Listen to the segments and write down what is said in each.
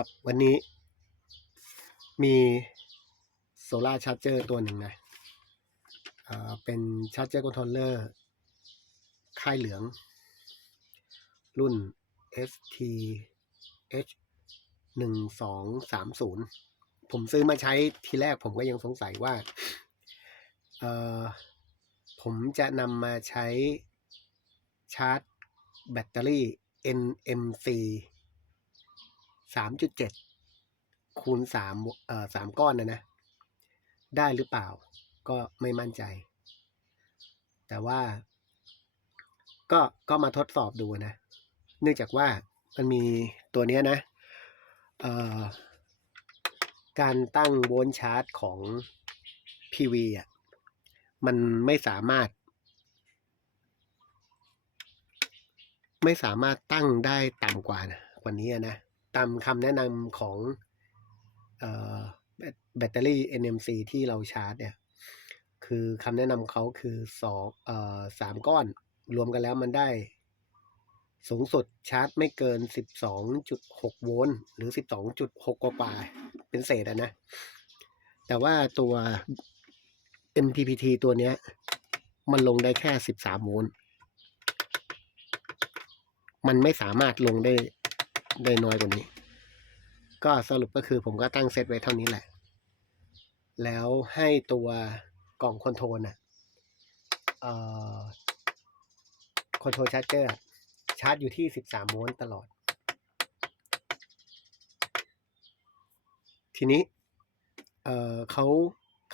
ครับ วันนี้มีโซลาร์ชาร์จเจอร์ตัวหนึ่งนะเป็นชาร์จเจอร์คอนโทรลเลอร์ ค่ายเหลือง รุ่น ST H หนึ่งสองสามศูนย์ผมซื้อมาใช้ทีแรกผมก็ยังสงสัยว่า เออผมจะนำมาใช้ชาร์จแบตเตอรี่ NMC สามจุดเจ็ดคูณสามเอ่อสามก้อนนะนะ ได้หรือเปล่า ก็ไม่มั่นใจ แต่ว่า ก็ก็มาทดสอบดูนะ เนื่องจากว่ามันมีตัวเนี้ยนะเอ่อการตั้งโวลต์ชาร์จของ PV อะ มันไม่สามารถ ไม่สามารถตั้งได้ต่ำกว่านะกว่านี้อะนะ ตามคำแนะนำของแบตเตอรี่ NMC ที่เราชาร์จเนี่ย คือคำแนะนำเขาคือสองเอ่อสามก้อน รวมกันแล้วมันได้ สูงสุดชาร์จไม่เกิน 12.6 โวลต์หรือ 12.6 กว่าๆเป็นเศษอะนะ แต่ว่าตัว MPPT ตัวเนี้ย มันลงได้แค่ 13 โวลต์มันไม่สามารถลงได้ได้น้อยกว่านี้ ก็สรุปก็คือผมก็ตั้งเซตไว้เท่านี้แหละ แล้วให้ตัวกล่องคอนโทรลน่ะเอ่อคอนโทรลชาร์จเจอร์ชาร์จอยู่ที่ 13 โวลต์ตลอด ทีนี้เอ่อเขา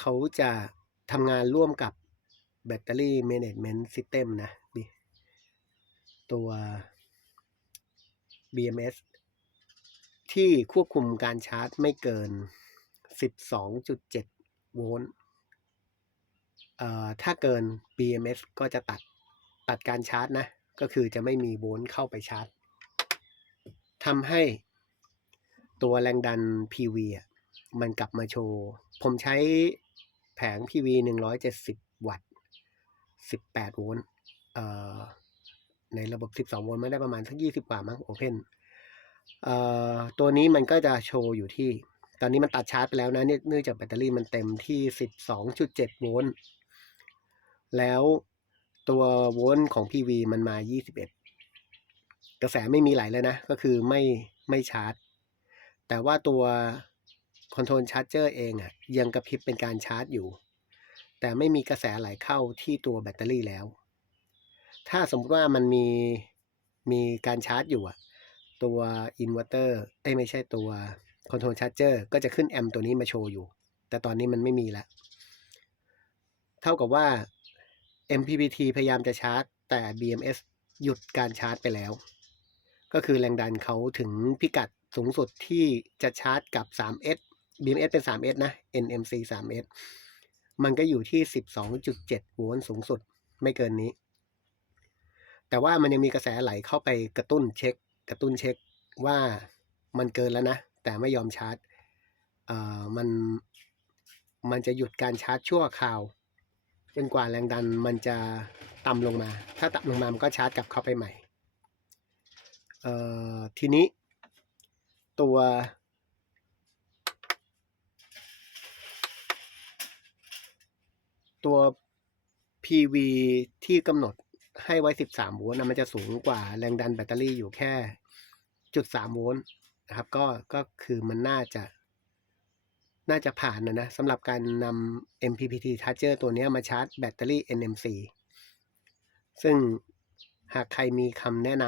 เขาจะทำงานร่วมกับแบตเตอรี่ Management System นะตัว BMS ที่ควบคุมการชาร์จไม่เกิน 12.7 โวลต์เอ่อถ้าเกิน BMS ก็จะตัดตัดการชาร์จนะ ก็คือจะไม่มีโวลต์เข้าไปชาร์จทำให้ตัวแรงดัน PV อะมันกลับมาโชว์ ผมใช้แผง PV 170 วัตต์ 18 โวลต์เอ่อในระบบ 12 โวลต์ไม่ได้ประมาณสัก 20 กว่ามั้งโอเพน ตัวนี้มันก็จะโชว์อยู่ที่ ตอนนี้มันตัดชาร์จไปแล้วนะเนื่องจากแบตเตอรี่มันเต็มที่ 12.7 โวลต์ แล้วตัวโวลต์ของ PV มันมา 21 กระแสไม่มีไหลเลยนะ ก็คือไม่ไม่ชาร์จ แต่ว่าตัวคอนโทรลชาร์จเจอร์เองอะยังกระพริบเป็นการชาร์จอยู่ แต่ไม่มีกระแสไหลเข้าที่ตัวแบตเตอรี่แล้ว ถ้าสมมติว่ามันมีมีการชาร์จอยู่อะ ตัวอินเวอร์เตอร์เอ้ไม่ใช่ตัวคอนโทรลชาร์จเจอร์ก็จะขึ้นแอมตัวนี้มาโชว์อยู่ แต่ตอนนี้มันไม่มีแล้วเท่ากับว่า MPPT พยายามจะชาร์จ แต่ BMS หยุดการชาร์จไปแล้ว ก็คือแรงดันเขาถึงพิกัดสูงสุดที่จะชาร์จกับ 3S BMS เป็น 3S นะ NMC 3S มันก็อยู่ที่ 12.7 โวลต์สูงสุด ไม่เกินนี้ แต่ว่ามันยังมีกระแสไหลเข้าไปกระตุ้นเช็ค ระตุ้นเช็คว่ามันเกินแล้วนะ แต่ไม่ยอมชาร์จเอ่อมันมันจะหยุดการชาร์จชั่วคราวจนกว่าแรงดันมันจะต่ำลงมา ถ้าต่ำลงมา มันก็ชาร์จกลับเข้าไปใหม่ เอ่อ ทีนี้ตัว ตัว PV ที่กำหนดให้ไว้ 13โวลต์นะมันจะสูงกว่าแรงดันแบตเตอรี่อยู่แค่ จุด3โวลต์นะครับ ก็ก็คือมันน่าจะน่าจะผ่านนะนะสำหรับการนำ MPPT charger ตัวนี้มาชาร์จแบตเตอรี่ NMC ซึ่งหากใครมีคำแนะน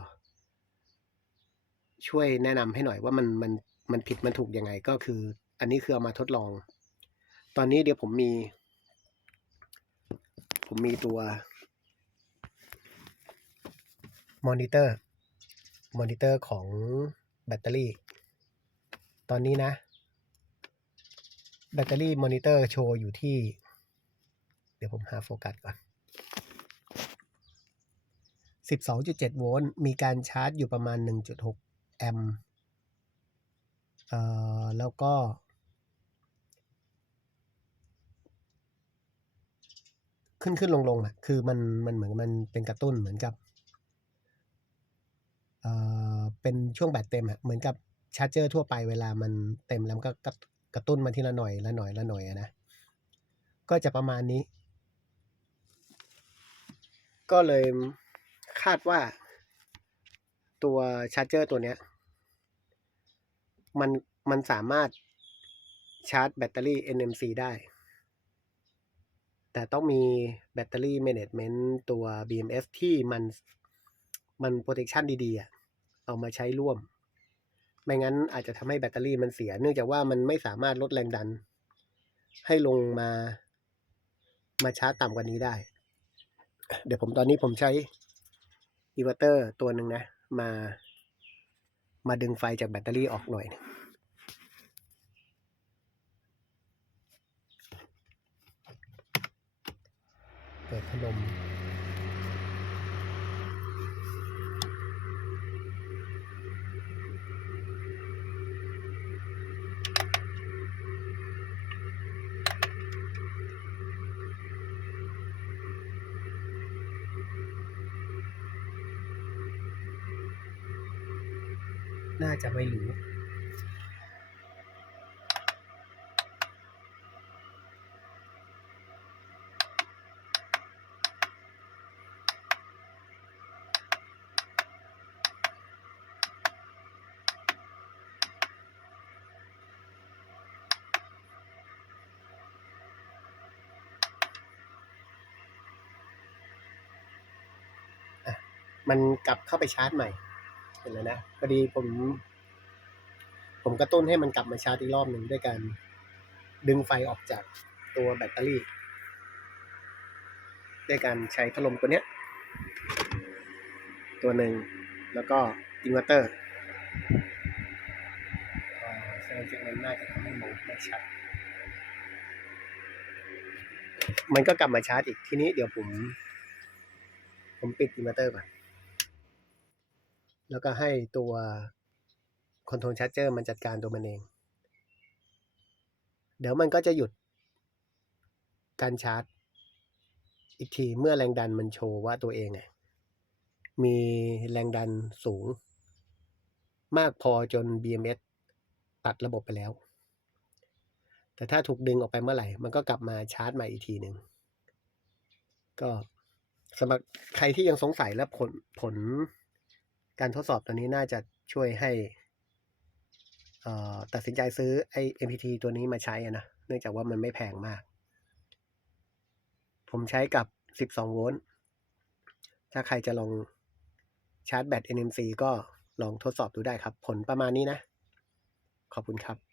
ำช่วยแนะนำให้หน่อยว่ามันมันมันผิดมันถูกยังไงก็คือ อันนี้คือเอามาทดลอง ตอนนี้เดี๋ยวผมมี ผมมีตัวมอนิเตอร์ มอนิเตอร์ของแบตเตอรี่ ตอนนี้นะ แบตเตอรี่มอนิเตอร์โชว์อยู่ที่ เดี๋ยวผมหาโฟกัสก่อน 12.7 โวลต์ มีการชาร์จอยู่ประมาณ 1.6 แอมป์เอ่อแล้วก็ ขึ้นขึ้นลงลงอะ คือมันมันเหมือนมันเป็นกระตุ้นเหมือนกับ เอ่อเป็นช่วงแบตเต็มอะเหมือนกับชาร์จเจอร์ทั่วไปเวลามันเต็มแล้วก็กระตุ้นมาทีละหน่อยละหน่อยละหน่อยนะ ก็จะประมาณนี้ ก็เลยคาดว่าตัวชาร์จเจอร์ตัวเนี้ย มันมันสามารถชาร์จแบตเตอรี่ NMC ได้ แต่ต้องมีแบตเตอรี่ management ตัว BMS ที่มันมัน protection ดีๆอะ เอามาใช้ร่วม ไม่งั้นอาจจะทำให้แบตเตอรี่มันเสีย เนื่องจากว่ามันไม่สามารถลดแรงดัน ให้ลงมา มาชาร์จต่ำกว่านี้ได้ เดี๋ยวผมตอนนี้ผมใช้อินเวอร์เตอร์ตัวหนึ่งนะ มา มาดึงไฟจากแบตเตอรี่ออกหน่อยเปิดพัดลม น่าจะไม่รู้ มันกลับเข้าไปชาร์จใหม่ เห็นแล้วนะพอดีผม ผมกระตุ้นให้มันกลับมาชาร์จอีกรอบหนึ่งด้วยการดึงไฟออกจากตัวแบตเตอรี่ ด้วยการใช้พัดลมตัวเนี้ย ตัวหนึ่งแล้วก็อินเวอร์เตอร์เซลล์ฟิกมันน่าจะทำให้มองไม่ชัดมันก็กลับมาชาร์จอีกทีนี้เดี๋ยวผม ผมปิดอินเวอร์เตอร์ก่อน แล้วก็ให้ตัวคอนโทรลชาร์จเจอร์มันจัดการตัวมันเอง เดี๋ยวมันก็จะหยุดการชาร์จ อีกทีเมื่อแรงดันมันโชว์ว่าตัวเองมีแรงดันสูง มากพอจน BMS ตัดระบบไปแล้ว แต่ถ้าถูกดึงออกไปเมื่อไหร่ มันก็กลับมาชาร์จใหม่อีกทีหนึ่ง ก็สำหรับใครที่ยังสงสัยและผลผล การทดสอบตัวนี้น่าจะช่วยให้อ่อตัดสินใจซื้อไอ้ MPT ตัวนี้มาใช้อะนะ เนื่องจากว่ามันไม่แพงมาก ผมใช้กับ 12 โวลต์ ถ้าใครจะลองชาร์จแบต NMC ก็ลองทดสอบดูได้ครับ ผลประมาณนี้นะ ขอบคุณครับ